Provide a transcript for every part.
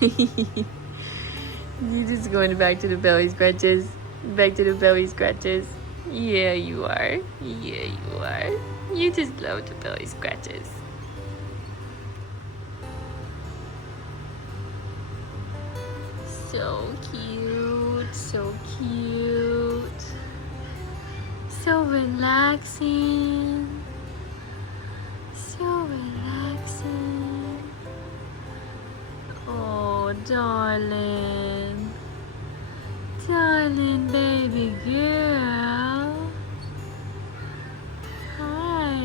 You're just going back to the belly scratches. Back to the belly scratches. Yeah, you are. Yeah, you are. You just love the belly scratches. So cute. So cute. So relaxing. So relaxing. Oh, darling. Darling baby girl. Hi.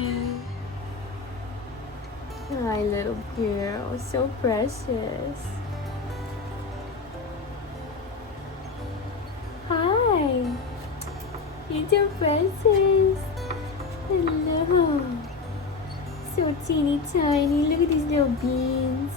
Hi, little girl. So precious. Hi. You're so precious. Hello. So teeny tiny. Look at these little beans.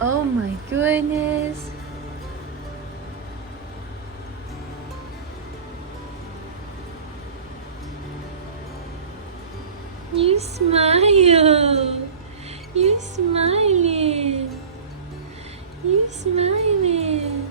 Oh my goodness. You smile. You smiling. You smiling.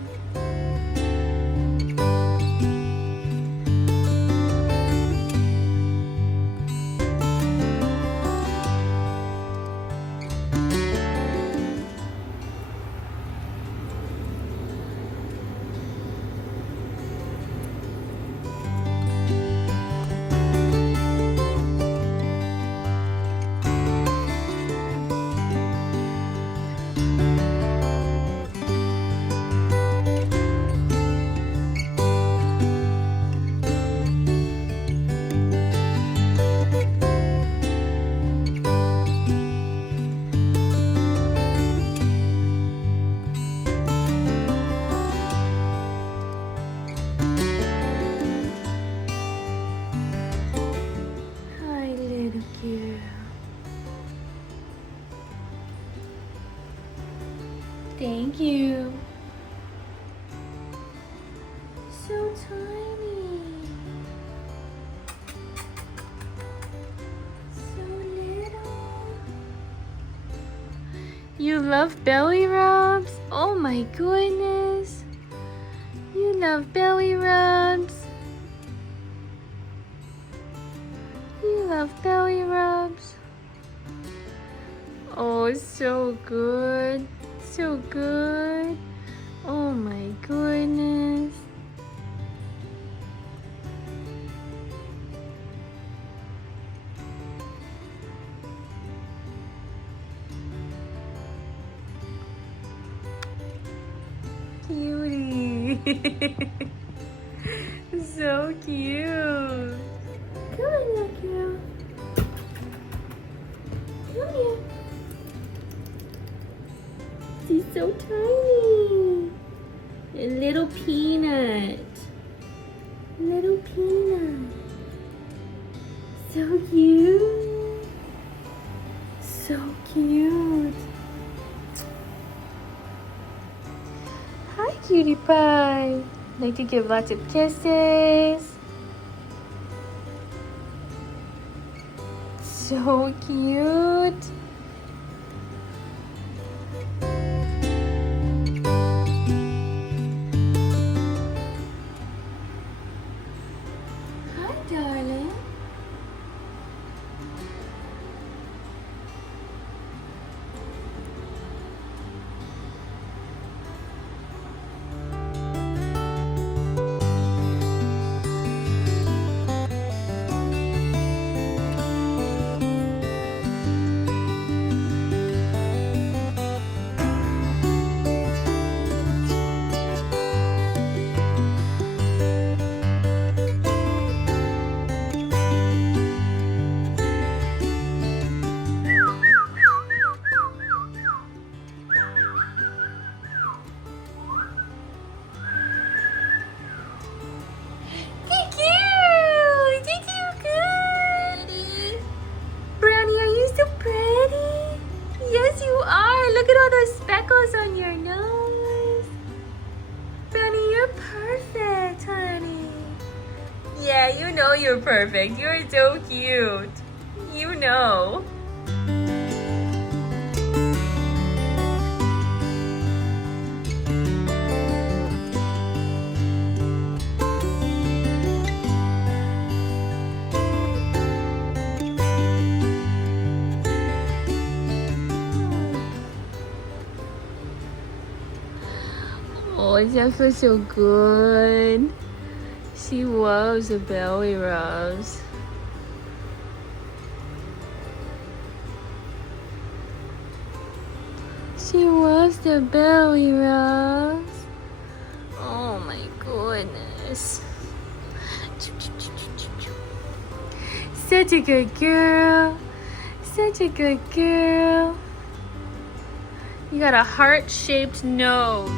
Hi, little girl. Thank you. So tiny. So little. You love belly rubs? Oh my goodness. You love belly rubs? You love belly rubs? Oh, so good. So good. Oh my goodness. Cutie. So cute. Come on, little girl. Come here. She's so tiny. A little peanut. Little peanut. So cute. So cute. Hi, cutie pie. Like to give lots of kisses. So cute. Hi, darling. Yeah, you know you're perfect. You're so cute. You know. Oh, that feels so good. She loves the belly rubs. She loves the belly rubs. Oh my goodness. Such a good girl. Such a good girl. You got a heart-shaped nose.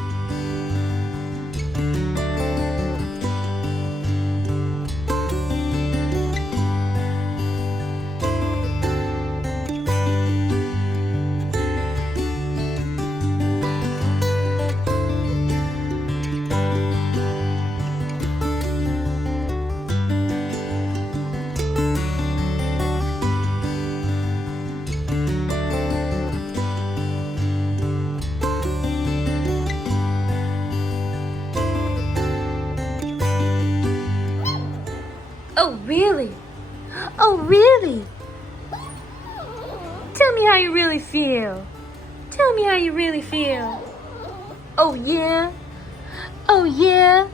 Oh, really? Oh, really? Tell me how you really feel. Tell me how you really feel. Oh, yeah? Oh, yeah?